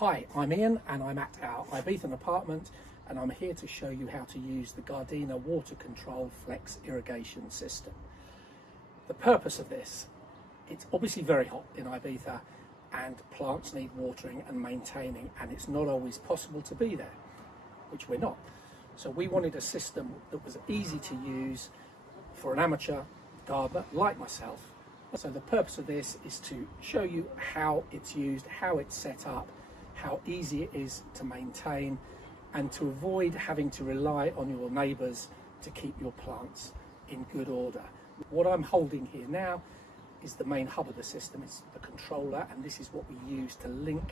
Hi, I'm Ian and I'm at our Ibiza apartment, and I'm here to show you how to use the GARDENA Water Control Flex irrigation system. The purpose of this, it's obviously very hot in Ibiza and plants need watering and maintaining, and it's not always possible to be there, which we're not. So we wanted a system that was easy to use for an amateur gardener like myself. So the purpose of this is to show you how it's used, how it's set up, how easy it is to maintain, and to avoid having to rely on your neighbours to keep your plants in good order. What I'm holding here now is the main hub of the system. It's the controller, and this is what we use to link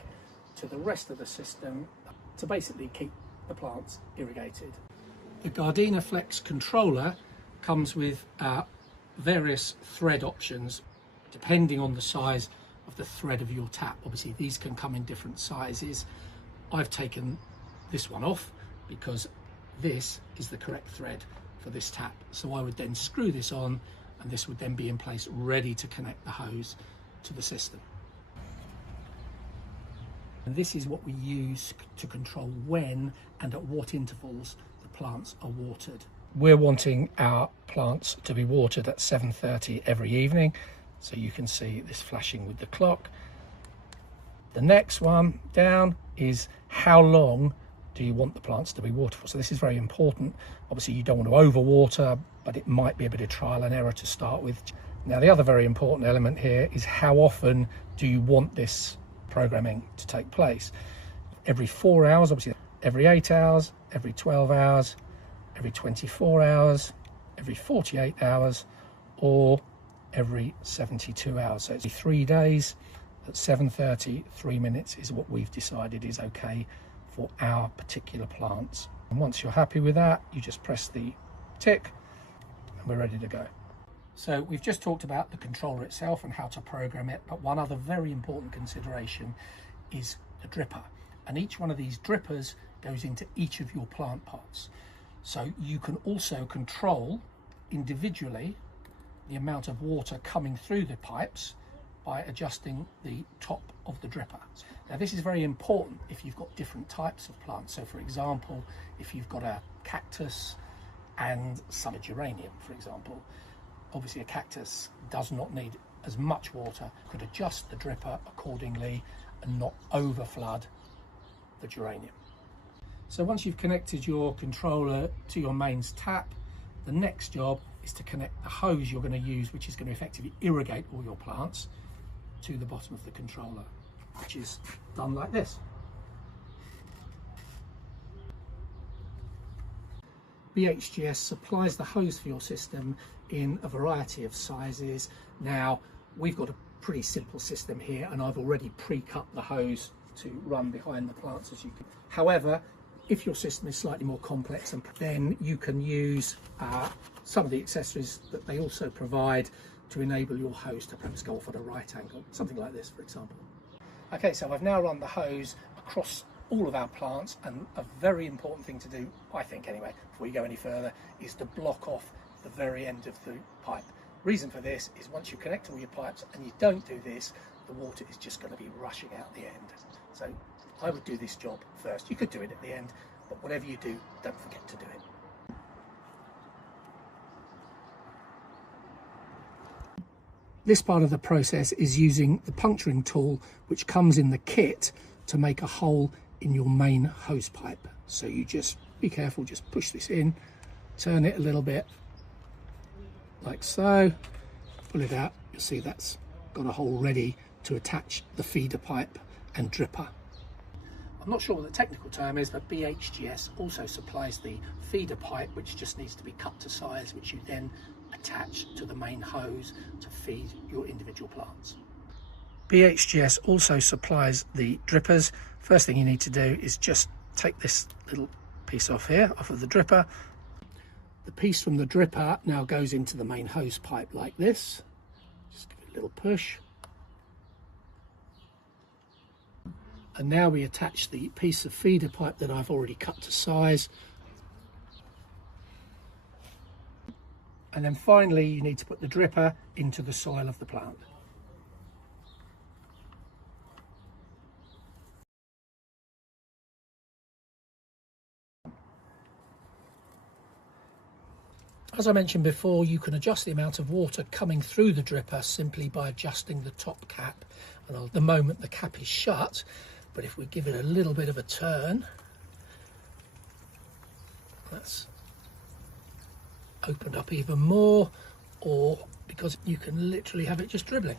to the rest of the system to basically keep the plants irrigated. The GARDENA Flex controller comes with various thread options depending on the size of the thread of your tap. Obviously these can come in different sizes. I've taken this one off because this is the correct thread for this tap. So I would then screw this on, and this would then be in place ready to connect the hose to the system. And this is what we use to control when and at what intervals the plants are watered. We're wanting our plants to be watered at 7:30 every evening. So you can see this flashing with the clock. The next one down is how long do you want the plants to be watered for? So this is very important. Obviously you don't want to overwater, but it might be a bit of trial and error to start with. Now the other very important element here is how often do you want this programming to take place? Every 4 hours, obviously every 8 hours, every 12 hours, every 24 hours, every 48 hours, or every 72 hours. So it's 3 days at 7:30, 3 minutes is what we've decided is okay for our particular plants. And once you're happy with that, you just press the tick and we're ready to go. So we've just talked about the controller itself and how to program it, but one other very important consideration is the dripper. And each one of these drippers goes into each of your plant pots. So you can also control individually the amount of water coming through the pipes by adjusting the top of the dripper. Now this is very important if you've got different types of plants. So for example, if you've got a cactus and some geranium, for example, obviously a cactus does not need as much water, could adjust the dripper accordingly and not overflood the geranium. So once you've connected your controller to your mains tap, the next job is to connect the hose you're going to use, which is going to effectively irrigate all your plants, to the bottom of the controller, which is done like this. BHGS supplies the hose for your system in a variety of sizes. Now we've got a pretty simple system here, and I've already pre-cut the hose to run behind the plants, as you can. However, if your system is slightly more complex, and then you can use some of the accessories that they also provide to enable your hose to perhaps go off at a right angle, something like this, for example. Okay, so I've now run the hose across all of our plants, and a very important thing to do, I think anyway, before you go any further, is to block off the very end of the pipe. Reason for this is once you connect all your pipes and you don't do this, the water is just going to be rushing out the end. So I would do this job first. You could do it at the end, but whatever you do, don't forget to do it. This part of the process is using the puncturing tool, which comes in the kit, to make a hole in your main hose pipe. So you just be careful, just push this in, turn it a little bit, like so, pull it out, you'll see that's got a hole ready to attach the feeder pipe and dripper. I'm not sure what the technical term is, but BHGS also supplies the feeder pipe, which just needs to be cut to size, which you then attach to the main hose to feed your individual plants. BHGS also supplies the drippers. First thing you need to do is just take this little piece off here, off of the dripper. The piece from the dripper now goes into the main hose pipe like this. Just give it a little push. And now we attach the piece of feeder pipe that I've already cut to size. And then finally you need to put the dripper into the soil of the plant. As I mentioned before, you can adjust the amount of water coming through the dripper simply by adjusting the top cap. And at the moment the cap is shut, but if we give it a little bit of a turn, that's opened up even more, or because you can literally have it just dribbling.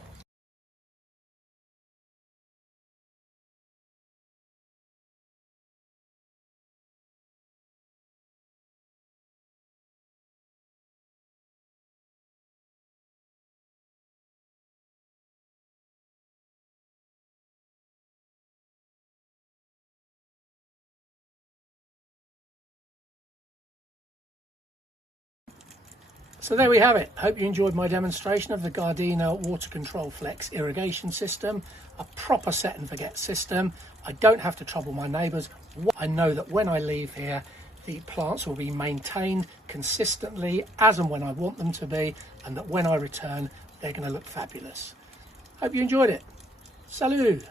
So there we have it. Hope you enjoyed my demonstration of the GARDENA Water Control Flex irrigation system, a proper set and forget system. I don't have to trouble my neighbours. I know that when I leave here, the plants will be maintained consistently as and when I want them to be, and that when I return, they're going to look fabulous. Hope you enjoyed it. Salut!